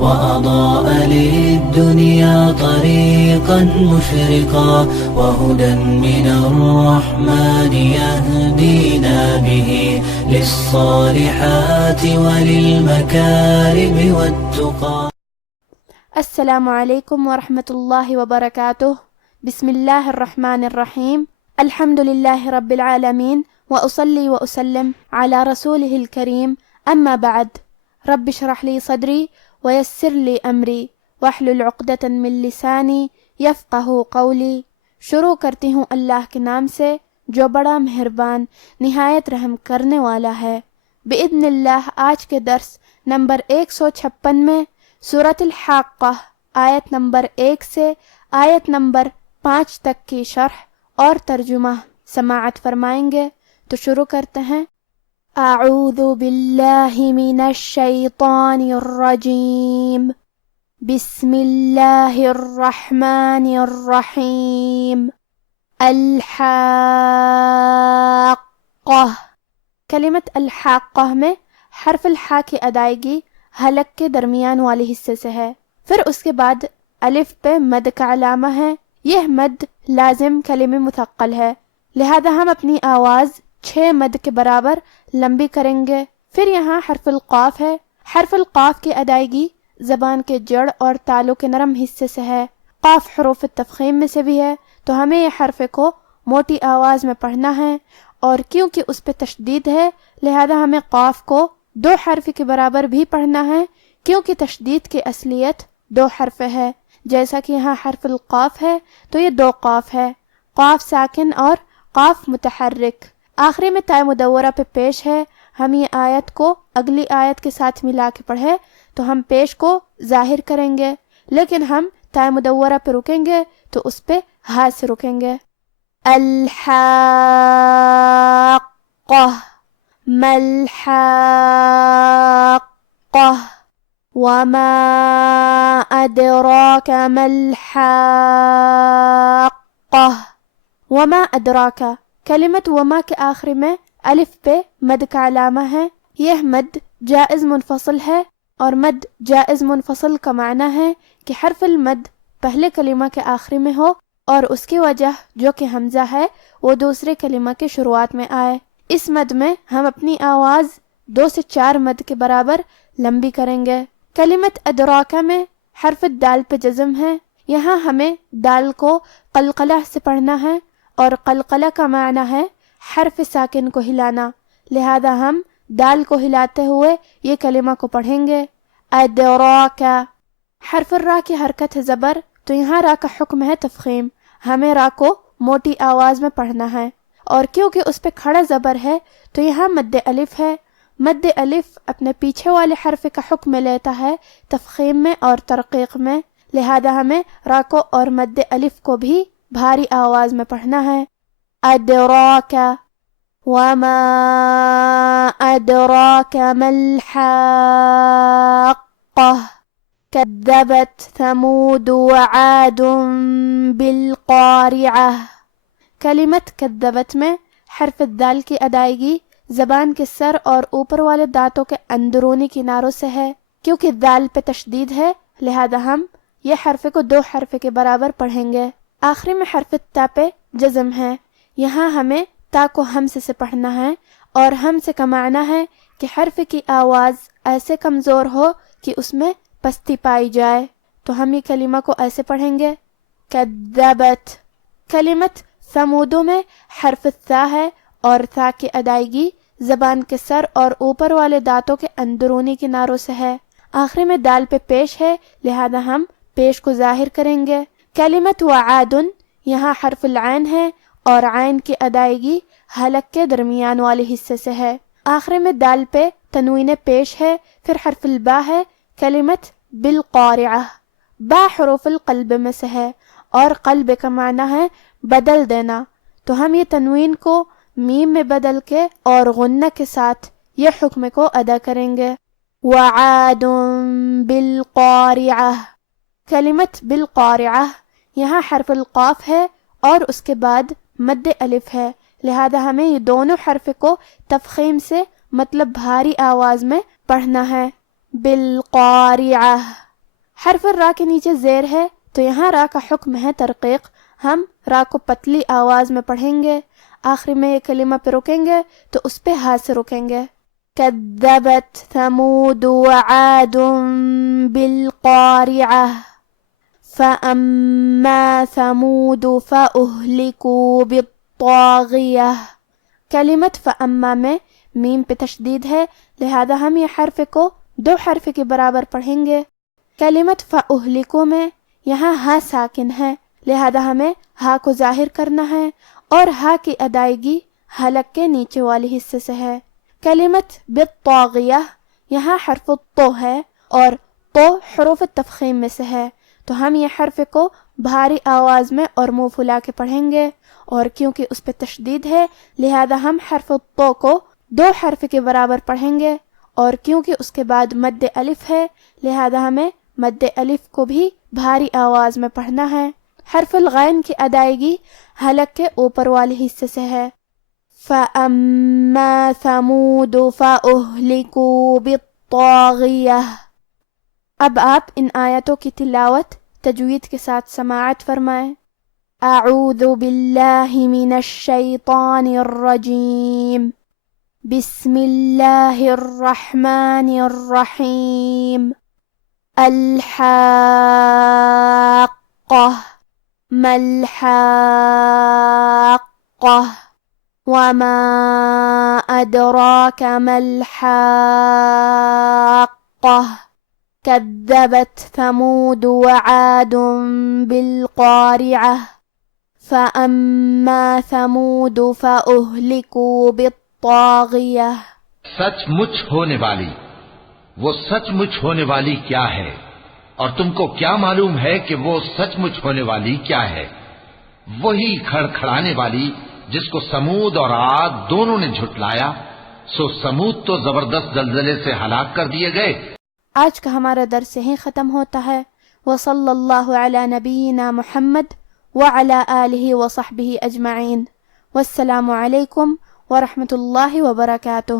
وأضاء للدنيا طريقا مشرقا وهدى من الرحمن يهدينا به للصالحات وللمكارم والتقى. السلام علیکم ورحمۃ اللہ وبرکاتہ. بسم اللہ الرحمن الرحیم. الحمد للہ رب العالمین وأصلی وأسلم على رسولہ الکریم. اما بعد. رب اشرح لی صدری ویسر لی امری واحلل عقدۃ من لسانی یفقہوا قولی. شروع کرتی ہوں اللہ کے نام سے جو بڑا مہربان نہایت رحم کرنے والا ہے. بإذن اللہ آج کے درس نمبر 156 میں سورۃ الحاقہ آیت نمبر 1 سے آیت نمبر 5 تک کی شرح اور ترجمہ سماعت فرمائیں گے. تو شروع کرتے ہیں. اعوذ باللہ من الشیطان الرجیم. بسم اللہ الرحمن الرحیم. الحاقہ. کلمت الحاقہ میں حرف الحاء کی ادائیگی حلق کے درمیان والے حصے سے ہے. پھر اس کے بعد الف پہ مد کا علامہ ہے. یہ مد لازم کلمہ مثقل ہے، لہذا ہم اپنی آواز 6 مد کے برابر لمبی کریں گے. پھر یہاں حرف القاف ہے. حرف القاف کی ادائیگی زبان کے جڑ اور تالو کے نرم حصے سے ہے. قاف حروف تفخیم میں سے بھی ہے، تو ہمیں یہ حرف کو موٹی آواز میں پڑھنا ہے، اور کیونکہ اس پہ تشدید ہے لہذا ہمیں قاف کو 2 حرف کے برابر بھی پڑھنا ہے، کیونکہ تشدید کی اصلیت 2 حرف ہے. جیسا کہ یہاں حرف القاف ہے تو یہ 2 قاف ہے، قاف ساکن اور قاف متحرک. آخری میں تاء مدورہ پہ پیش ہے. ہم یہ آیت کو اگلی آیت کے ساتھ ملا کے پڑھے تو ہم پیش کو ظاہر کریں گے، لیکن ہم تاء مدورہ پہ رکیں گے تو اس پہ ہا سے رکیں گے. الحاقہ. ما الحاقہ وما ادراک ما الحاقہ. وما ادراک. کلمت وما کے آخری میں الف پہ مد کا علامہ ہے. یہ مد جائز منفصل ہے، اور مد جائز منفصل کا معنی ہے کہ حرف المد پہلے کلمہ کے آخری میں ہو اور اس کی وجہ جو کہ حمزہ ہے وہ دوسرے کلمہ کے شروعات میں آئے. اس مد میں ہم اپنی آواز 2 سے 4 مد کے برابر لمبی کریں گے. کلمت ادراکہ میں حرف دال پہ جزم ہے. یہاں ہمیں دال کو قلقلہ سے پڑھنا ہے، اور قلقلہ کا معنی ہے حرف ساکن کو ہلانا، لہذا ہم دال کو ہلاتے ہوئے یہ کلمہ کو پڑھیں گے. ادراکہ. حرف الراء کی حرکت ہے زبر، تو یہاں راء کا حکم ہے تفخیم. ہمیں راء کو موٹی آواز میں پڑھنا ہے، اور کیونکہ اس پہ کھڑا زبر ہے تو یہاں مد الف ہے. مد الف اپنے پیچھے والے حرف کا حکم لیتا ہے تفخیم میں اور ترقیق میں، لہذا ہمیں راء کو اور مد الف کو بھی بھاری آواز میں پڑھنا ہے. ادراکہ. وما ادراک ما الحاقہ. کذبت ثمود وعاد بالقارعہ. کلمت کذبت میں حرف الدال کی ادائیگی زبان کے سر اور اوپر والے دانتوں کے اندرونی کناروں سے ہے. کیونکہ دال پہ تشدید ہے لہذا ہم یہ حرف کو 2 حرف کے برابر پڑھیں گے. آخری میں حرف تا پہ جزم ہے. یہاں ہمیں تا کو ہمزے سے پڑھنا ہے، اور ہمزے کا معنی ہے کہ حرف کی آواز ایسے کمزور ہو کہ اس میں پستی پائی جائے. تو ہم یہ کلمہ کو ایسے پڑھیں گے. کذبت. کلمت ثمودو میں حرف الثا ہے، اور ثا کی ادائیگی زبان کے سر اور اوپر والے دانتوں کے اندرونی کناروں سے ہے. آخری میں دال پہ پیش ہے لہذا ہم پیش کو ظاہر کریں گے. کلمت وعاد. یہاں حرف العین ہے، اور عین کی ادائیگی حلق کے درمیان والے حصے سے ہے. آخری میں دال پہ تنوین پیش ہے. پھر حرف البا ہے. کلمت بالقارعہ. با حروف القلب میں سے ہے، اور قلب کا معنی ہے بدل دینا، تو ہم یہ تنوین کو میم میں بدل کے اور غنہ کے ساتھ یہ حکم کو ادا کریں گے. وعاد بالقارعہ. کلمت بالقارعہ یہاں حرف القاف ہے اور اس کے بعد مد الف ہے، لہذا ہمیں یہ دونوں حرف کو تفخیم سے مطلب بھاری آواز میں پڑھنا ہے. بالقارعہ. حرف را کے نیچے زیر ہے تو یہاں را کا حکم ہے ترقیق. ہم را کو پتلی آواز میں پڑھیں گے. آخری میں یہ کلمہ پہ رکیں گے تو اس پہ ہاتھ سے رکیں گے. کذبت ثمود وعاد بالقارعہ فأما ثمود فأہلکوا بالطاغیہ. کلمت فأما میں میم پہ تشدید ہے لہذا ہم یہ حرف کو 2 حرف کے برابر پڑھیں گے. کلمت فأہلکوا میں یہاں ہا ساکن ہے لہذا ہمیں ہا کو ظاہر کرنا ہے اور ہا کی ادائیگی حلق کے نیچے والے حصے سے ہے. کلمت بالطاغیہ یہاں حرف تو ہے اور تو حروف تفخیم میں سے ہے تو ہم یہ حرف کو بھاری آواز میں اور منہ پھلا کے پڑھیں گے اور کیونکہ اس پہ تشدید ہے لہذا ہم حرف تو کو 2 حرف کے برابر پڑھیں گے اور کیونکہ اس کے بعد مد الف ہے لہذا ہمیں مد الف کو بھی بھاری آواز میں پڑھنا ہے. حرف الغین کی ادائیگی حلق کے اوپر والے حصے سے ہے. فَأَمَّا ثَمُودُ فَأُهْلِكُوا بِالطَّاغِيَةِ. اب آپ ان آیتوں کی تلاوت تجوید کے ساتھ سماعت فرمائیں. اعوذ باللہ من الشیطان الرجیم. بسم اللہ الرحمن الرحیم. الحاقہ ما الحاقہ وما ادراک ما الحاقہ. كذبت ثمود وعاد بالقارعة فأما ثمود فأهلكوا بالطاغية. سچ مچ ہونے والی، وہ سچ مچ ہونے والی کیا ہے؟ اور تم کو کیا معلوم ہے کہ وہ سچ مچ ہونے والی کیا ہے؟ وہی کھڑکھڑانے والی جس کو سمود اور عاد دونوں نے جھٹلایا. سو سمود تو زبردست زلزلے سے ہلاک کر دیے گئے. آج کا ہمارا درس یہیں ختم ہوتا ہے. وصلی اللہ علی نبینا محمد وعلی آلہ وصحبہ اجمعین. والسلام علیکم ورحمۃ اللہ وبرکاتہ.